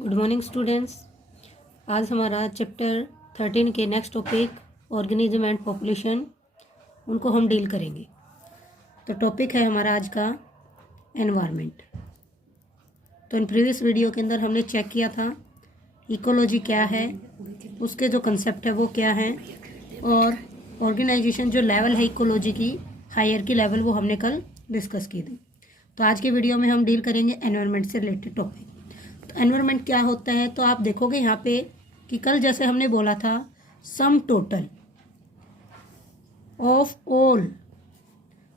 Good morning students. आज हमारा chapter 13 के next topic organism and population उनको हम डील करेंगे। तो टॉपिक है हमारा आज का एनवायरनमेंट। तो इन प्रीवियस वीडियो के अंदर हमने चेक किया था इकोलॉजी क्या है, उसके जो कंसेप्ट है वो क्या है, और ऑर्गेनाइजेशन जो लेवल है इकोलॉजी की हायरार्की लेवल वो हमने कल डिस्कस की थी। तो आज के वीडियो में हम डील करेंगे एनवायरनमेंट से रिलेटेड टॉपिक। तो एनवायरनमेंट क्या होता है, तो आप देखोगे यहाँ पे कि कल जैसे हमने बोला था sum total of all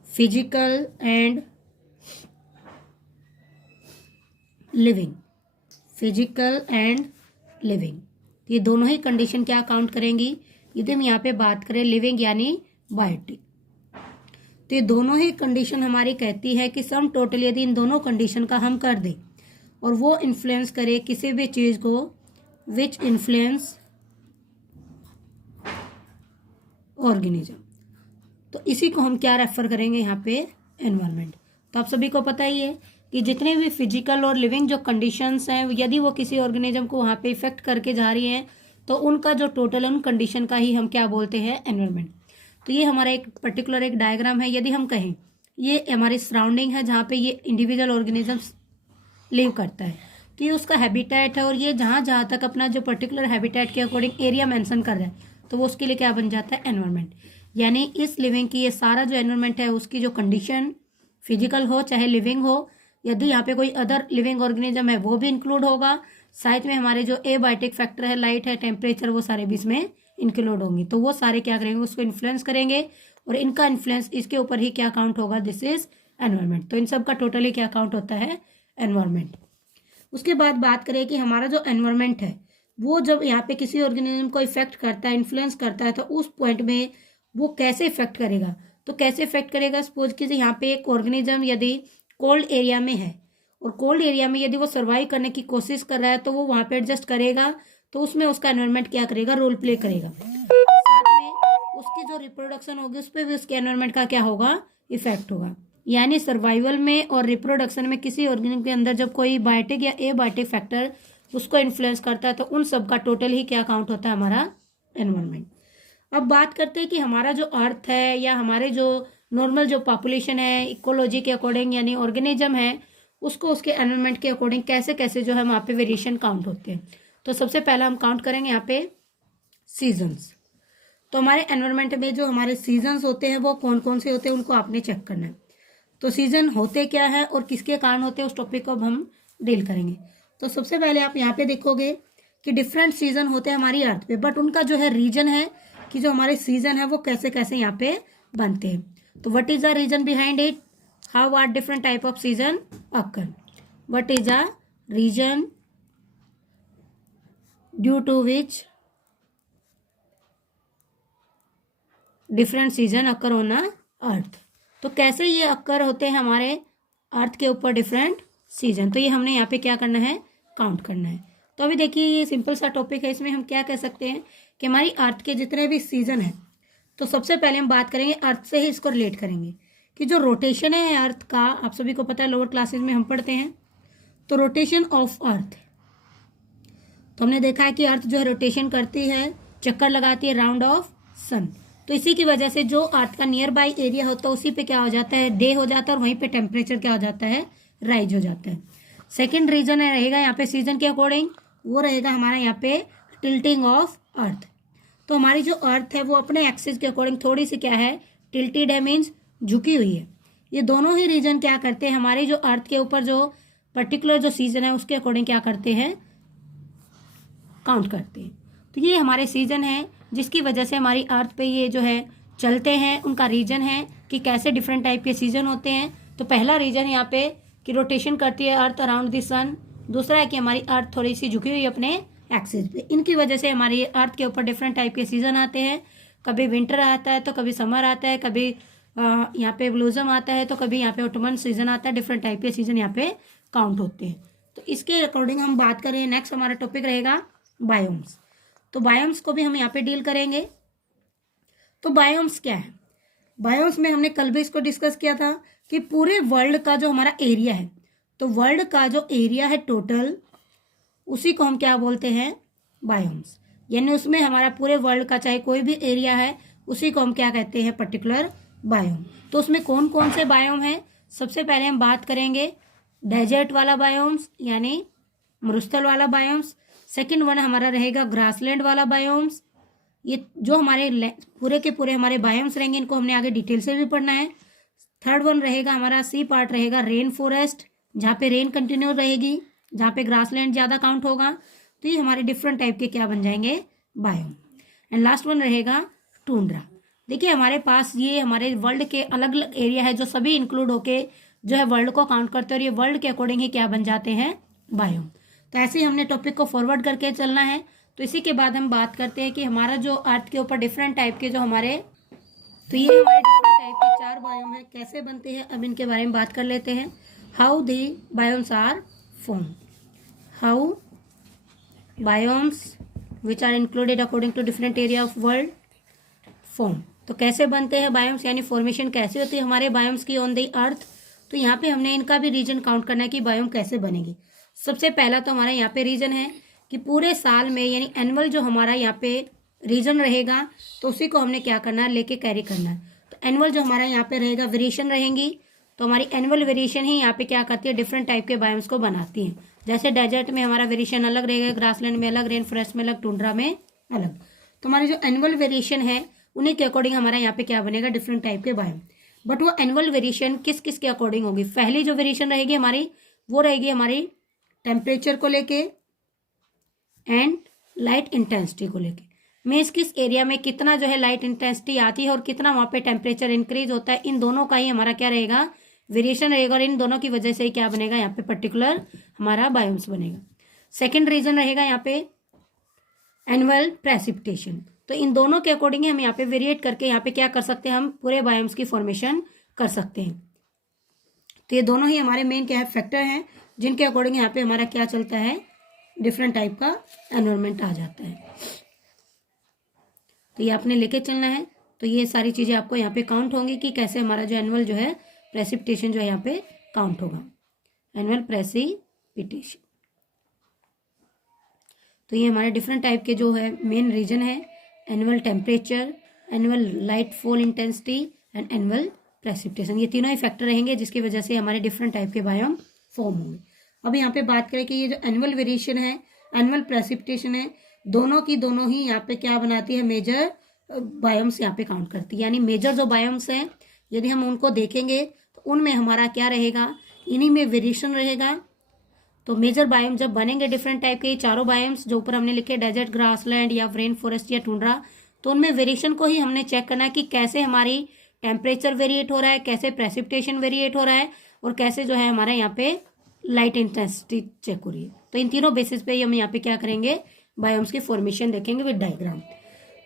physical and living, ये दोनों ही कंडीशन क्या काउंट करेंगी। यदि हम यहाँ पे बात करें लिविंग यानी बायोटिक, तो ये दोनों ही कंडीशन हमारी कहती है कि सम टोटल यदि इन दोनों कंडीशन का हम कर दें और वो इन्फ्लुएंस करे किसी भी चीज को, विच इन्फ्लुएंस ऑर्गेनिज्म, तो इसी को हम क्या रेफर करेंगे यहाँ पे एनवायरनमेंट। तो आप सभी को पता ही है कि जितने भी फिजिकल और लिविंग जो कंडीशंस हैं यदि वो किसी ऑर्गेनिज्म को वहाँ पे इफेक्ट करके जा रही हैं तो उनका जो टोटल उन कंडीशन का ही हम क्या बोलते हैं एनवायरनमेंट। तो ये हमारा एक पर्टिकुलर एक डायग्राम है। यदि हम कहें ये हमारी सराउंडिंग है जहाँ पे ये इंडिविजुअल ऑर्गेनिजम्स लिव करता है, तो ये उसका हैबिटेट है और ये जहाँ जहाँ तक अपना जो पर्टिकुलर हैबिटेट के अकॉर्डिंग एरिया मेंशन कर रहा है तो वो उसके लिए क्या बन जाता है एनवायरनमेंट। यानी इस लिविंग की ये सारा जो एनवायरनमेंट है उसकी जो कंडीशन फिजिकल हो चाहे लिविंग हो, यदि यहाँ पे कोई अदर लिविंग ऑर्गेनिज्म है वो भी इंक्लूड होगा, साथ में हमारे जो एबायोटिक फैक्टर है, लाइट है, टेम्परेचर, वो सारे भी इसमें इंक्लूड होंगी। तो वो सारे क्या करेंगे उसको इन्फ्लुएंस करेंगे और इनका इन्फ्लुएंस इसके ऊपर ही क्या काउंट होगा, दिस इज एनवायरनमेंट। तो इन सब का टोटली क्या काउंट होता है एनवायरनमेंट। उसके बाद बात करें कि हमारा जो एनवायरनमेंट है वो जब यहाँ पे किसी ऑर्गेनिज्म को इफेक्ट करता है, इन्फ्लुएंस करता है, तो उस पॉइंट में वो कैसे इफेक्ट करेगा। तो कैसे इफेक्ट करेगा, सपोज कीजिए यहाँ पे एक ऑर्गेनिज्म यदि कोल्ड एरिया में है और कोल्ड एरिया में यदि वो सर्वाइव करने की कोशिश कर रहा है तो वो वहाँ पे एडजस्ट करेगा, तो उसमें उसका एनवायरनमेंट क्या करेगा, रोल प्ले करेगा। साथ में उसकी जो रिप्रोडक्शन होगी उस पर भी उसके एनवायरनमेंट का क्या होगा, इफेक्ट होगा। यानी सर्वाइवल में और रिप्रोडक्शन में किसी ऑर्गेनिज्म के अंदर जब कोई बायोटिक या एबायोटिक फैक्टर उसको इन्फ्लुएंस करता है तो उन सब का टोटल ही क्या काउंट होता है हमारा एनवायरनमेंट। अब बात करते हैं कि हमारा जो अर्थ है या हमारे जो नॉर्मल जो पॉपुलेशन है इकोलॉजी के अकॉर्डिंग यानी ऑर्गेनिज्म है उसको उसके एनवायरनमेंट के अकॉर्डिंग कैसे कैसे जो है वहाँ पे वेरिएशन काउंट होते हैं। तो सबसे पहला हम काउंट करेंगे यहाँ पे सीजन्स। तो हमारे एनवायरनमेंट में जो हमारे सीजन्स होते हैं वो कौन कौन से होते हैं उनको आपने चेक करना है। तो सीजन होते क्या है और किसके कारण होते हैं उस टॉपिक को अब हम डील करेंगे। तो सबसे पहले आप यहाँ पे देखोगे कि डिफरेंट सीजन होते हैं हमारी अर्थ पे, बट उनका जो है रीजन है कि जो हमारे सीजन है वो कैसे कैसे यहाँ पे बनते हैं। तो what is the reason behind it, how are different type of season occur, what is the reason due to which different season occur on earth. तो कैसे ये अक्कर होते हैं हमारे अर्थ के ऊपर डिफरेंट सीजन, तो ये हमने यहाँ पे क्या करना है, काउंट करना है। तो अभी देखिए ये सिंपल सा टॉपिक है, इसमें हम क्या कह सकते हैं कि हमारी अर्थ के जितने भी सीजन हैं, तो सबसे पहले हम बात करेंगे अर्थ से ही इसको रिलेट करेंगे कि जो रोटेशन है अर्थ का, आप सभी को पता है लोअर क्लासेज में हम पढ़ते हैं, तो रोटेशन ऑफ अर्थ, तो हमने देखा है कि अर्थ जो है रोटेशन करती है, चक्कर लगाती है राउंड ऑफ सन। तो इसी की वजह से जो अर्थ का नियर बाई एरिया होता है उसी पे क्या हो जाता है, डे हो जाता है और वहीं पे टेम्परेचर क्या हो जाता है, राइज हो जाता है। सेकंड रीजन रहेगा यहाँ पे सीजन के अकॉर्डिंग, वो रहेगा हमारा यहाँ पे टिल्टिंग ऑफ अर्थ। तो हमारी जो अर्थ है वो अपने एक्सिस के अकॉर्डिंग थोड़ी सी क्या है, टिल्टेड है, मीन्स झुकी हुई है। ये दोनों ही रीजन क्या करते हैं, हमारे जो अर्थ के ऊपर जो पर्टिकुलर जो सीजन है उसके अकॉर्डिंग क्या करते हैं, काउंट करते हैं। तो ये हमारे सीजन है जिसकी वजह से हमारी अर्थ पे ये जो है चलते हैं, उनका रीजन है कि कैसे डिफरेंट टाइप के सीजन होते हैं। तो पहला रीजन यहाँ पे कि रोटेशन करती है अर्थ अराउंड द सन, दूसरा है कि हमारी अर्थ थोड़ी सी झुकी हुई अपने एक्सिस पे। इनकी वजह से हमारी अर्थ के ऊपर डिफरेंट टाइप के सीजन आते हैं, कभी विंटर आता है तो कभी समर आता है, कभी यहाँ पे ब्लूजम आता है तो कभी यहाँ पे ऑटमन सीजन आता है, डिफरेंट टाइप के सीजन यहाँ पे काउंट होते हैं। तो इसके अकॉर्डिंग हम बात करें, नेक्स्ट हमारा टॉपिक रहेगा बायोम्स। तो बायोम्स को भी हम यहाँ पे डील करेंगे। तो बायोम्स क्या है, बायोम्स में हमने कल भी इसको डिस्कस किया था कि पूरे वर्ल्ड का जो हमारा एरिया है, तो वर्ल्ड का जो एरिया है टोटल उसी को हम क्या बोलते हैं, बायोम्स। यानी उसमें हमारा पूरे वर्ल्ड का चाहे कोई भी एरिया है, उसी को हम क्या कहते हैं, पर्टिकुलर बायोम। तो उसमें कौन कौन से बायोम है, सबसे पहले हम बात करेंगे डेजर्ट वाला बायोम्स यानी मरुस्थल वाला बायोम्स। सेकंड वन हमारा रहेगा ग्रासलैंड वाला बायोम्स। ये जो हमारे पूरे के पूरे हमारे बायोम्स रहेंगे, इनको हमने आगे डिटेल से भी पढ़ना है। थर्ड वन रहेगा हमारा सी पार्ट रहेगा रेन फॉरेस्ट, जहाँ पे रेन कंटिन्यू रहेगी, जहाँ पे ग्रासलैंड ज़्यादा काउंट होगा। तो ये हमारे डिफरेंट टाइप के क्या बन जाएंगे, बायोम। एंड लास्ट वन रहेगा टुंड्रा। देखिए हमारे पास ये हमारे वर्ल्ड के अलग अलग एरिया है जो सभी इंक्लूड होके जो है वर्ल्ड को काउंट करते हैं, और ये वर्ल्ड के अकॉर्डिंग ही क्या बन जाते हैं, बायोम। तो ऐसे ही हमने टॉपिक को फॉरवर्ड करके चलना है। तो इसी के बाद हम बात करते हैं कि हमारा जो अर्थ के ऊपर डिफरेंट टाइप के जो हमारे, तो ये हमारे डिफरेंट टाइप के 4 बायोम है, कैसे बनते हैं अब इनके बारे में बात कर लेते हैं। How the biomes are form, how biomes which are included according to different area of world form. तो कैसे बनते हैं बायोम्स, यानी फॉर्मेशन कैसे होती है हमारे बायोम्स की ऑन द अर्थ। तो यहाँ पे हमने इनका भी रीजन काउंट करना है कि बायोम कैसे बनेगी। सबसे पहला तो हमारा यहाँ पे रीजन है कि पूरे साल में यानी एनुअल जो हमारा यहाँ पे रीजन रहेगा, तो उसी को हमने क्या करना है, लेके कैरी करना है। तो एनुअल जो हमारा यहाँ पे रहेगा वेरिएशन रहेंगी, तो हमारी एनुअल वेरिएशन ही यहाँ पे क्या करती है, डिफरेंट टाइप के बायोम्स को बनाती है। जैसे डेजर्ट में हमारा वेरिएशन अलग रहेगा, ग्रासलैंड में अलग, रेन फॉरेस्ट में अलग, टुंड्रा में अलग। तो हमारी जो एनुअल वेरिएशन है उन्हीं के अकॉर्डिंग हमारा यहाँ पे क्या बनेगा, डिफरेंट टाइप के बायोम। बट वो एनुअल वेरिएशन किस किस के अकॉर्डिंग होगी, पहली जो वेरिएशन रहेगी हमारी वो रहेगी हमारी टेम्परेचर को लेके एंड लाइट इंटेंसिटी को लेके। मीन्स किस एरिया में कितना जो है लाइट इंटेंसिटी आती है और कितना वहां पे टेम्परेचर इंक्रीज होता है, इन दोनों का ही हमारा क्या रहेगा, वेरिएशन रहेगा, और इन दोनों की वजह से ही क्या बनेगा, यहाँ पे पर्टिकुलर हमारा बायोम्स बनेगा। सेकेंड रीजन रहेगा यहाँ पे एनुअल प्रेसिपिटेशन। तो इन दोनों के अकॉर्डिंग हम यहाँ पे वेरिएट करके यहाँ पे क्या कर सकते हैं, हम पूरे बायोम्स की फॉर्मेशन कर सकते हैं। तो ये दोनों ही हमारे मेन क्या है, फैक्टर हैं, जिनके अकॉर्डिंग यहाँ पे हमारा क्या चलता है, डिफरेंट टाइप का एनवायरमेंट आ जाता है। तो ये आपने लेके चलना है। तो ये सारी चीजें आपको यहाँ पे काउंट होंगी कि कैसे हमारा जो एनुअल जो है प्रेसिपिटेशन जो है यहाँ पे काउंट होगा, एनुअल प्रेसिपिटेशन। तो ये हमारे डिफरेंट टाइप के जो है मेन रीजन है, annual temperature, annual light fall intensity and annual precipitation. ये तीनों ही फैक्टर रहेंगे जिसकी वजह से हमारे डिफरेंट टाइप के बायोम फॉर्म होंगे। अब यहाँ पे बात करें कि ये जो एनुअल वेरिएशन है, एनुअल प्रेसिपिटेशन है, दोनों की दोनों ही यहाँ पे क्या बनाती है, मेजर बायोम्स यहाँ पे काउंट करती है। यानी मेजर जो बायोम्स हैं यदि हम उनको देखेंगे तो उनमें हमारा क्या रहेगा, इन्हीं में वेरिएशन रहेगा। तो मेजर बायोम जब बनेंगे डिफरेंट टाइप के, चारों बायोम्स जो ऊपर हमने लिखे डेजर्ट, ग्रासलैंड या रेन फॉरेस्ट या टुंड्रा, तो उनमें वेरिएशन को ही हमने चेक करना है कि कैसे हमारी टेम्परेचर वेरिएट हो रहा है, कैसे प्रेसिपिटेशन वेरिएट हो रहा है, और कैसे जो है हमारे यहाँ पे लाइट इंटेंसिटी चेक हो रही है। तो इन तीनों बेसिस पे हम यहाँ पे क्या करेंगे, बायोम्स की फॉर्मेशन देखेंगे विद डायग्राम।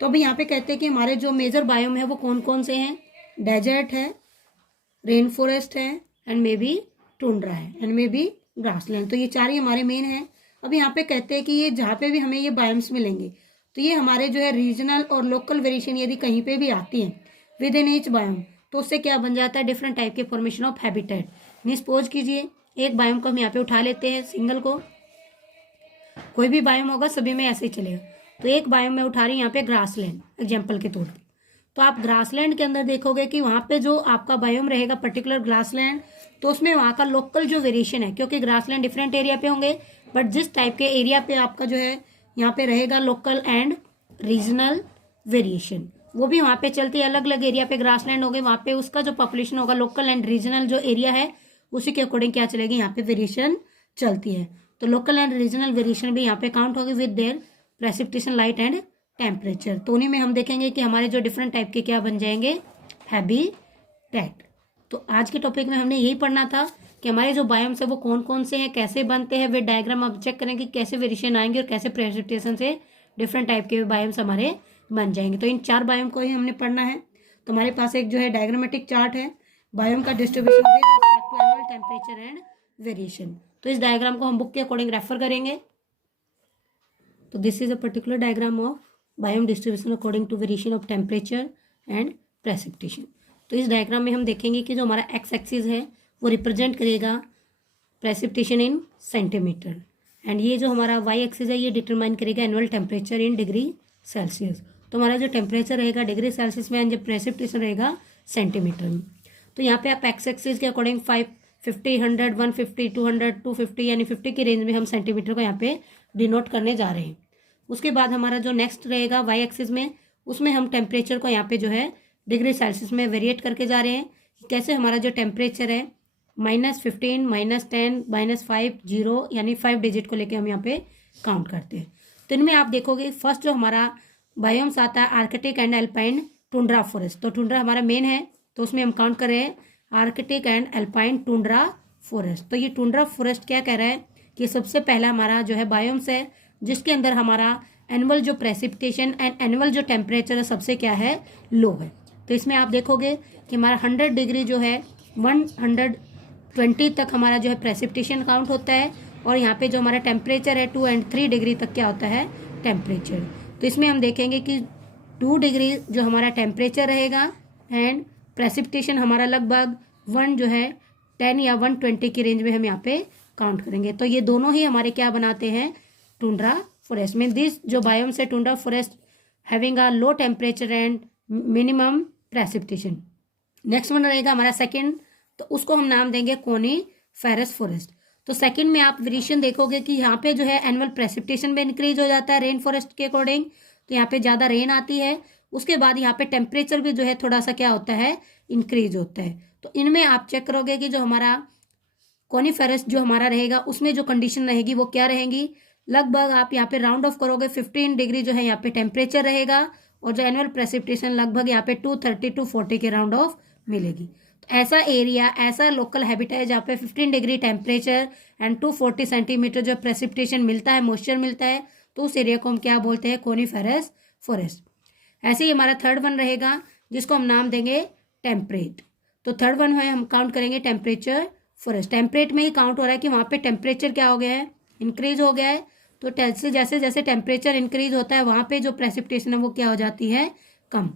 तो अभी यहाँ पे कहते हैं कि हमारे जो मेजर बायोम है वो कौन कौन से हैं, डेजर्ट है, रेन फॉरेस्ट है, एंड मे बी टुंड्रा है, एंड मे बी ग्रासलैंड। तो ये चार ही हमारे मेन हैं। अब यहाँ पे कहते हैं कि ये जहाँ पे भी हमें ये बायोम्स मिलेंगे तो ये हमारे जो है रीजनल और लोकल वेरिएशन यदि कहीं पे भी आती है विद इन ईच बायोम, तो उससे क्या बन जाता है, डिफरेंट टाइप के formation of habitat. Means suppose कीजिए एक बायोम को हम यहाँ पे उठा लेते हैं, सिंगल को, कोई भी बायोम होगा सभी में ऐसे ही चलेगा। तो एक बायोम में उठा रही हूँ यहाँ पे ग्रासलैंड एग्जाम्पल के तौर पर। तो आप ग्रासलैंड के अंदर देखोगे कि वहां पे जो आपका बायोम रहेगा पर्टिकुलर ग्रासलैंड, तो उसमें वहां का लोकल जो वेरिएशन है, क्योंकि ग्रासलैंड डिफरेंट एरिया पे होंगे, बट जिस टाइप के एरिया पे आपका जो है यहाँ पे रहेगा लोकल एंड रीजनल वेरिएशन, वो भी वहां पे चलती है। अलग अलग एरिया पे ग्रासलैंड हो गए, वहां पे उसका जो पॉपुलेशन होगा लोकल एंड रीजनल जो एरिया है उसी के अकॉर्डिंग क्या चलेगी, यहाँ पे वेरिएशन चलती है। तो लोकल एंड रीजनल वेरिएशन भी यहाँ पे काउंट होगी with their precipitation, light and temperature. तो उन्हीं में हम देखेंगे कि हमारे जो डिफरेंट टाइप के क्या बन जाएंगे, हैबिटेट। तो आज के टॉपिक में हमने यही पढ़ना था कि हमारे जो बायोम्स है वो कौन कौन से हैं, कैसे बनते हैं, वे डायग्राम अब चेक करेंगे कैसे वेरिएशन आएंगे और कैसे प्रेसिपिटेशन से डिफरेंट टाइप के बायोम्स हमारे बन जाएंगे। तो इन 4 बायोम को ही हमने पढ़ना है। तो हमारे पास एक जो है डायग्रामेटिक चार्ट है बायोम का distribution with respect to annual temperature and variation. तो इस डायग्राम को हम बुक के अकॉर्डिंग रेफर करेंगे। तो this is a particular diagram of biome distribution according to variation of temperature and precipitation. तो इस डायग्राम में हम देखेंगे कि जो हमारा एक्स एक्सिस है वो रिप्रेजेंट करेगा प्रेसिपिटेशन इन सेंटीमीटर, एंड ये जो हमारा वाई एक्सिस है ये डिटरमाइन करेगा annual temperature in degree Celsius. तो हमारा जो टेम्परेचर रहेगा डिग्री सेल्सियस में एंड जब प्रेसिपिटेशन रहेगा सेंटीमीटर में। तो यहाँ पे आप एक्स एक्सिस के अकॉर्डिंग 50, 100, 150, 200, 250 यानी 50 की रेंज में हम सेंटीमीटर को यहाँ पे डिनोट करने जा रहे हैं। उसके बाद हमारा जो नेक्स्ट रहेगा वाई एक्सिस में, उसमें हम टेम्परेचर को यहाँ पे जो है डिग्री सेल्सियस में वेरिएट करके जा रहे हैं। कैसे हमारा जो टेम्परेचर है -15, -10, -5, 0 यानी 5 डिजिट को लेके हम यहाँ पे काउंट करते हैं। तो इनमें आप देखोगे फर्स्ट जो हमारा बायोम्स आता है Arctic and alpine tundra forest. तो टुंड्रा हमारा मेन है, तो उसमें हम काउंट कर रहे हैं Arctic and alpine tundra forest. तो ये टुंड्रा फॉरेस्ट क्या कह रहा है कि सबसे पहला हमारा जो है बायोम्स है जिसके अंदर हमारा एनुअल जो प्रेसिपिटेशन एंड एनुअल जो टेम्परेचर है सबसे क्या है लो है। तो इसमें आप देखोगे कि हमारा 100 डिग्री जो है 120 तक हमारा जो है प्रेसिपिटेशन काउंट होता है, और यहाँ पे जो हमारा टेम्परेचर है 2 और 3 डिग्री तक क्या होता है टेम्परेचर। तो इसमें हम देखेंगे कि 2 डिग्री जो हमारा टेम्परेचर रहेगा एंड प्रेसिपिटेशन हमारा लगभग 1 जो है 10 या 120 की रेंज में हम यहाँ पे काउंट करेंगे। तो ये दोनों ही हमारे क्या बनाते हैं टुंड्रा फॉरेस्ट में। दिस जो बायोम से tundra forest having a low temperature and minimum precipitation. Next one रहेगा हमारा सेकंड, तो उसको हम नाम देंगे कोनीफेरस फॉरेस्ट। तो सेकंड में आप वेरिएशन देखोगे कि यहाँ पे जो है एनुअल प्रेसिपिटेशन में इंक्रीज हो जाता है रेन फॉरेस्ट के अकॉर्डिंग, तो यहाँ पे ज़्यादा रेन आती है। उसके बाद यहाँ पे टेम्परेचर भी जो है थोड़ा सा क्या होता है इंक्रीज होता है। तो इनमें आप चेक करोगे कि जो हमारा कोनीफेरस जो हमारा रहेगा उसमें जो कंडीशन रहेगी वो क्या रहेंगी, लगभग आप यहाँ पे राउंड ऑफ करोगे 15 डिग्री जो है यहाँ पे टेम्परेचर रहेगा, और जो एनुअल प्रेसिपिटेशन लगभग यहाँ पे 230 to 40 के राउंड ऑफ मिलेगी। तो ऐसा एरिया, ऐसा लोकल हैबिटेट है जहाँ पे 15 डिग्री टेम्परेचर एंड 240 सेंटीमीटर जो प्रेसिपिटेशन मिलता है, मॉइस्चर मिलता है, तो उस एरिया को हम क्या बोलते हैं कोनीफेरस फॉरेस्ट। ऐसे ही हमारा थर्ड वन रहेगा जिसको हम नाम देंगे टेम्परेट। तो थर्ड वन है हम काउंट करेंगे टेम्परेचर फॉरेस्ट। टेम्परेट में ही काउंट हो रहा है कि वहाँ पे टेम्परेचर क्या हो गया है इंक्रीज हो गया है। तो जैसे जैसे टेम्परेचर इंक्रीज होता है वहाँ पे जो प्रेसिपिटेशन है वो क्या हो जाती है कम।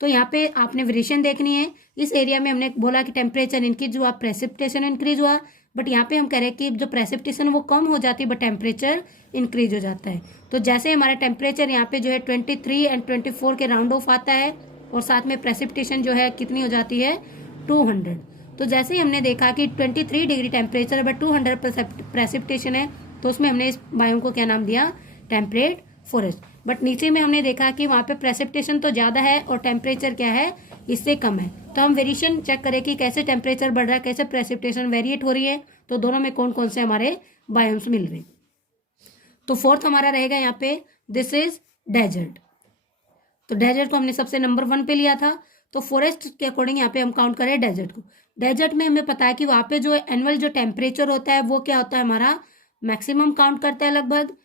तो यहाँ पे आपने वेरिएशन देखनी है। इस एरिया में हमने बोला कि टेम्परेचर इंक्रीज हुआ, प्रेसिपिटेशन इंक्रीज हुआ, बट यहाँ पे हम कह रहे हैं कि जो प्रेसिपिटेशन वो कम हो जाती है बट टेम्परेचर इंक्रीज हो जाता है। तो जैसे हमारा टेम्परेचर यहाँ पे जो है 23 और 24 के राउंड ऑफ आता है, और साथ में प्रेसिपिटेशन जो है कितनी हो जाती है 200। तो जैसे ही हमने देखा कि 23 डिग्री टेम्परेचर बट 200 प्रेसिपिटेशन है, तो उसमें हमने इस बायोम को क्या नाम दिया टेम्परेट फॉरेस्ट। बट नीचे में हमने देखा कि वहाँ पे प्रेसिपिटेशन तो ज़्यादा है और टेम्परेचर क्या है इससे कम है। तो हम वेरिएशन चेक करें कि कैसे टेम्परेचर बढ़ रहा है, कैसे प्रेसिपिटेशन वेरिएट हो रही है, तो दोनों में कौन कौन से हमारे बायोम्स मिल रहे। तो फोर्थ हमारा रहेगा यहाँ पे दिस इज डेजर्ट। तो डेजर्ट को हमने सबसे नंबर 1 पे लिया था। तो फॉरेस्ट के अकॉर्डिंग यहाँ पे हम काउंट करें डेजर्ट को। डेजर्ट में हमें पता है कि वहाँ पे जो एनुअल जो टेम्परेचर होता है वो क्या होता है हमारा मैक्सिमम काउंट करता है, लगभग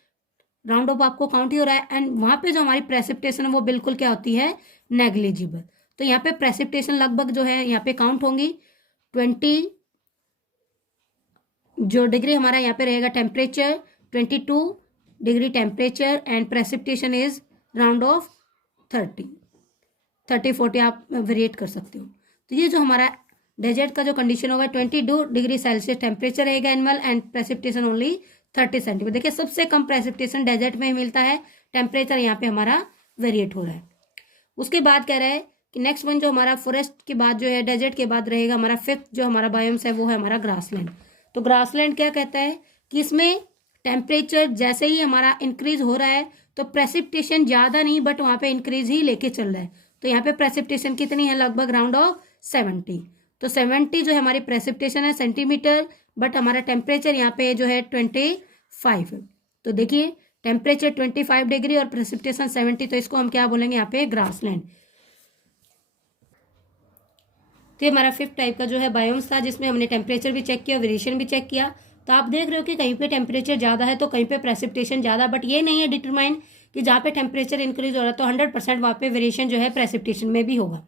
राउंड ऑफ आपको काउंट ही हो रहा है, एंड वहाँ पे जो हमारी प्रेसिपिटेशन है वो बिल्कुल क्या होती है नेग्लिजिबल। तो यहाँ पे प्रेसिपिटेशन लगभग जो है यहाँ पे काउंट होंगी 20 जो डिग्री हमारा यहाँ पे रहेगा temperature 22 degree temperature and precipitation is round of 30-40 आप वेरिएट कर सकते हो। तो ये जो हमारा डेजर्ट का जो कंडीशन होगा 22 डिग्री सेल्सियस टेम्परेचर रहेगा annual and precipitation only 30 centimetre. देखिए सबसे कम प्रेसिपिटेशन डेजर्ट में ही मिलता है, टेम्परेचर यहाँ पे हमारा वेरिएट हो रहा है। उसके बाद कह रहा है कि नेक्स्ट वन जो हमारा फॉरेस्ट के बाद जो है डेजर्ट के बाद रहेगा हमारा फिफ्थ जो हमारा बायोम्स है वो है हमारा ग्रासलैंड। तो ग्रासलैंड क्या कहता है कि इसमें टेम्परेचर जैसे ही हमारा इंक्रीज हो रहा है तो प्रेसिपिटेशन ज़्यादा नहीं बट वहाँ पे इंक्रीज ही लेके चल रहा है। तो यहाँ पे प्रेसिपिटेशन कितनी है लगभग राउंड ऑफ 70। तो 70 जो है हमारी प्रेसिपिटेशन है सेंटीमीटर, बट हमारा टेम्परेचर यहाँ पे जो है 25 है। तो देखिए टेम्परेचर 25 डिग्री और प्रेसिपिटेशन 70, तो इसको हम क्या बोलेंगे यहाँ पे ग्रासलैंड। तो ये हमारा फिफ्थ टाइप का जो है बायोम्स था जिसमें हमने टेम्परेचर भी चेक किया, वेरिएशन भी चेक किया। तो आप देख रहे हो कि कहीं पे टेम्परेचर ज़्यादा है तो कहीं पे प्रेसिपिटेशन ज़्यादा, बट ये नहीं है डिटरमाइन कि जहाँ पे टेम्परेचर इंक्रीज हो रहा है तो 100% वहाँ पे वेरिएशन जो है प्रेसिपिटेशन में भी होगा।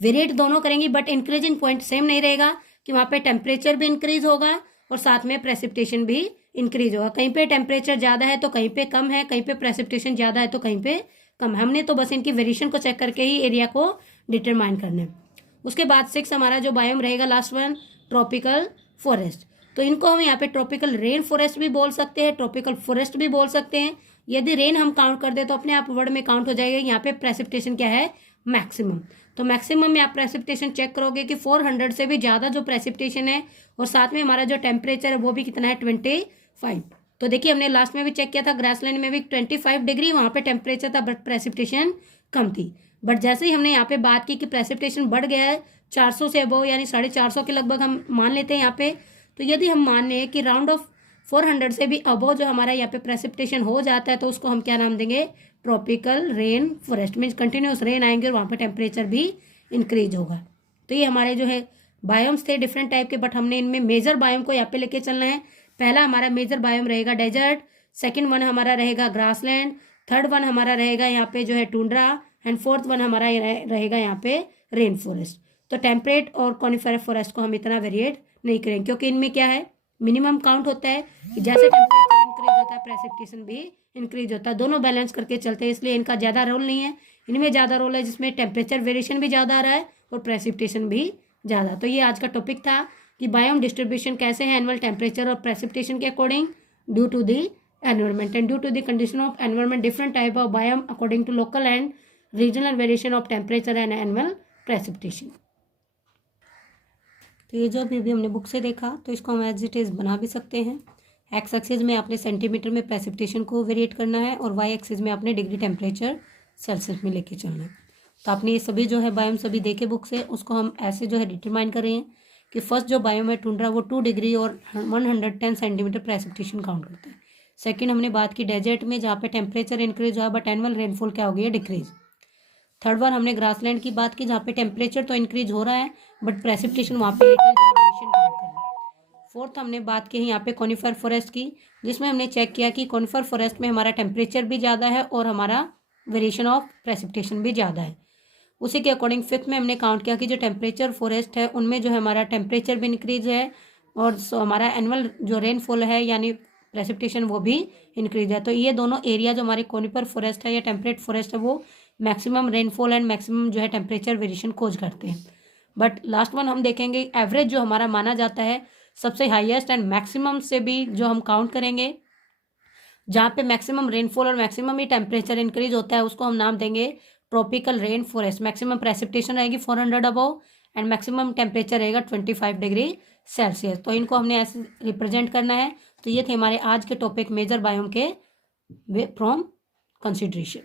वेरिएट दोनों करेंगे बट इंक्रीजिंग पॉइंट सेम नहीं रहेगा कि वहाँ पे टेम्परेचर भी इंक्रीज होगा और साथ में प्रेसिपिटेशन भी इंक्रीज होगा। कहीं पे टेम्परेचर ज़्यादा है तो कहीं पे कम है, कहीं पे प्रेसिपिटेशन ज़्यादा है तो कहीं पे कम है। हमने तो बस इनकी वेरिएशन को चेक करके ही एरिया को डिटरमाइन करना है। उसके बाद 6 हमारा जो बायोम रहेगा लास्ट वन ट्रॉपिकल फॉरेस्ट। तो इनको हम यहाँ पे ट्रॉपिकल रेन फॉरेस्ट भी बोल सकते हैं, ट्रॉपिकल फॉरेस्ट भी बोल सकते हैं। यदि रेन हम काउंट कर दे तो अपने आप वर्ड में काउंट हो जाएगा। यहाँ पे प्रेसिपिटेशन क्या है, मैक्सिमम। तो मैक्सिमम में आप प्रेसिपिटेशन चेक करोगे कि 400 से भी ज़्यादा जो प्रेसिपिटेशन है, और साथ में हमारा जो टेम्परेचर है वो भी कितना है, 25। तो देखिए हमने लास्ट में भी चेक किया था, ग्रासलैंड में भी 25 डिग्री वहाँ पे टेम्परेचर था, बट प्रेसिपिटेशन कम थी। बट जैसे ही हमने यहाँ पे बात की कि प्रेसिपिटेशन बढ़ गया है 400 से अबव, यानी 450 के लगभग हम मान लेते हैं यहाँ पे। तो यदि हम मान लें कि राउंड ऑफ 400 से भी अबव जो हमारा यहाँ पे प्रेसिपिटेशन हो जाता है, तो उसको हम क्या नाम देंगे, tropical rain forest. Means continuous rain आएंगे और वहाँ पे टेम्परेचर भी इंक्रीज होगा। तो ये हमारे जो है बायोम्स थे डिफरेंट टाइप के, बट हमने इनमें मेजर बायोम को यहाँ पे लेके चलना है। पहला हमारा मेजर बायोम रहेगा डेजर्ट, सेकंड वन हमारा रहेगा ग्रासलैंड, थर्ड वन हमारा रहेगा यहाँ पे जो है टुंड्रा, एंड फोर्थ वन हमारा रहेगा यहाँ पे रेन फॉरेस्ट। तो टेम्परेट और कॉनिफेरस फॉरेस्ट को हम इतना वेरिएट नहीं करेंगे, क्योंकि इनमें क्या है, मिनिमम काउंट होता है कि जैसे टेम्परेचर इंक्रीज होता है प्रेसिपिटेशन भी इंक्रीज होता है, दोनों बैलेंस करके चलते हैं। इसलिए इनका ज़्यादा रोल नहीं है, इनमें ज़्यादा रोल है जिसमें टेम्परेचर वेरिएशन भी ज़्यादा आ रहा है और प्रेसिपिटेशन भी ज़्यादा। तो ये आज का टॉपिक था कि बायोम डिस्ट्रीब्यूशन कैसे है एनुअल टेम्परेचर और प्रेसिपिटेशन के according due to the environment and due to the condition of environment, different type of biome according to local and regional variation of temperature and annual precipitation. तो ये जो अभी हमने book से देखा, तो इसको हम एज इट इज़ बना भी सकते हैं। एक्स एक्सिस में आपने सेंटीमीटर में प्रेसिपिटेशन को वेरिएट करना है, और वाई एक्सिस में आपने डिग्री टेम्परेचर सेल्सियस में लेके चलना है। तो आपने ये सभी जो है बायोम सभी देखे बुक से, उसको हम ऐसे जो है डिटरमाइन कर रहे हैं कि फर्स्ट जो बायोम है टुंड्रा, वो 2 डिग्री और 110 सेंटीमीटर प्रेसिपिटेशन काउंट करता है। सेकेंड हमने बात की डेजर्ट में, जहाँ पे टेम्परेचर इंक्रीज हुआ बट एनुअल रेनफॉल क्या हो गई है, डिक्रीज। थर्ड बार हमने ग्रासलैंड की बात की, जहाँ पे टेम्परेचर तो इंक्रीज हो रहा है बट प्रेसिपिटेशन वहाँ पे लिटिल वेरिएशन काउंट कर रहा है। फोर्थ हमने बात की यहाँ पे कॉनिफर फॉरेस्ट की, जिसमें हमने चेक किया कि कॉनिफर फॉरेस्ट में हमारा टेम्परेचर भी ज़्यादा है और हमारा वेरिएशन ऑफ प्रेसिपिटेशन भी ज़्यादा है। उसी के अकॉर्डिंग फिफ्थ में हमने काउंट किया कि जो टेम्परेचर फॉरेस्ट है उनमें जो है हमारा टेम्परेचर भी इंक्रीज है, और हमारा एनुअल जो रेनफॉल है यानी प्रेसिपिटेशन वो भी इंक्रीज है। तो ये दोनों एरिया जो हमारे कॉनिफर फॉरेस्ट है या टेम्परेट फॉरेस्ट है, वो मैक्सिमम रेनफॉल एंड मैक्सिमम जो है टेम्परेचर वेरिएशन खोज करते हैं। बट लास्ट वन हम देखेंगे एवरेज जो हमारा माना जाता है, सबसे हाईएस्ट एंड मैक्सिमम से भी जो हम काउंट करेंगे, जहाँ पे मैक्सिमम रेनफॉल और मैक्सिमम ही टेम्परेचर इंक्रीज होता है, उसको हम नाम देंगे tropical rain forest. Maximum precipitation रहेगी 400 अबव एंड मैक्सिमम टेम्परेचर रहेगा 25 डिग्री सेल्सियस। तो इनको हमने ऐसे रिप्रेजेंट करना है। तो ये थे हमारे आज के टॉपिक मेजर बायोम के फ्रॉम कंसिडरेशन।